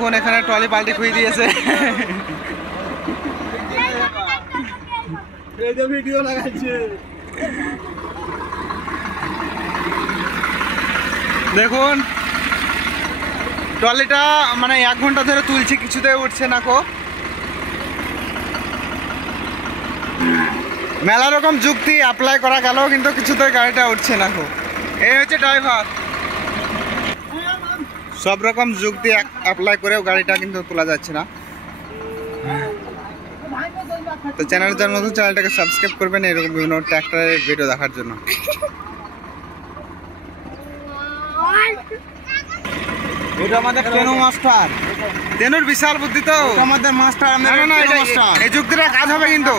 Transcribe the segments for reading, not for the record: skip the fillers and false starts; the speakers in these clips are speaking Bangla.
দেখুন এখানে ট্রলি পাল্টি খুঁয়ে দিয়েছে। দেখুন ট্রলিটা মানে 1 ঘন্টা ধরে তুলছি, কিছুতে উঠছে না কো। মেলা রকম যুক্তি অ্যাপ্লাই করা গেল কিন্তু কিছুতে গাড়িটা উঠছে না কো। এই হচ্ছে ড্রাইভার, সব রকম যুক্তি অ্যাপ্লাই করেও গাড়িটা কিন্তু তোলা যাচ্ছে না। তো চ্যানেলের নতুন চ্যানেলটাকে সাবস্ক্রাইব করবেন এরকম বিভিন্ন ট্র্যাক্টরের ভিডিও দেখার জন্য। এটা আমাদের তেনু মাস্টার, তেনুর বিশাল বুদ্ধি তো আমাদের মাস্টার। এই যুক্তিটা কাজ হবে কিন্তু,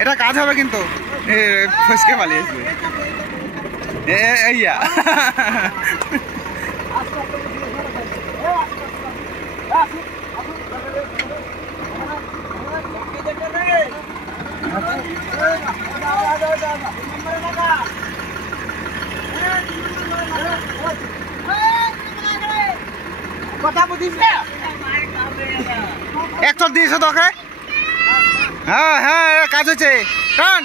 এটা কাজ হবে কিন্তু। ফসকে পালিয়েছে এইয়া। কথা বুঝিস না, 100 দিয়েছে তোকে। হ্যাঁ হ্যাঁ কাজ হচ্ছে, টান।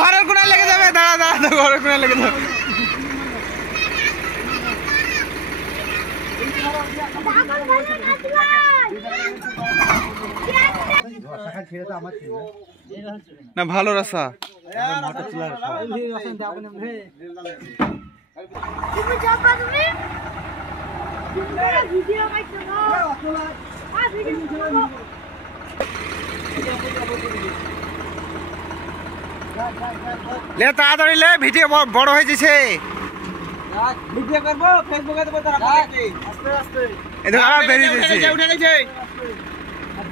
ঘরের কোনায় লেগে যাবে, দাঁড়া দাঁড়া, ঘরের কোনায় লেগে যাবে। না ভালো রাস্তা, লে তাড়াতাড়ি লে, ভিডিও বড় হয়ে যাচ্ছে। ভিডিও করবো ফেসবুকে দেবো, তারা আস্তে আস্তে বেরিয়ে যাচ্ছে। উঠে গেছে,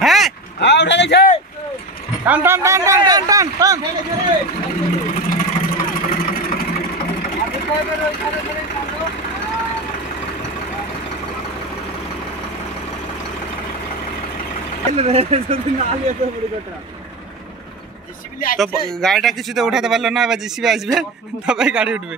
হ্যাঁ উঠে গেছে, টান টান টান টান টান টান টান। তো গাড়িটা কিছুতে উঠাতে পারলো না, এবার জিসিবি আসবে তবে গাড়ি উঠবে।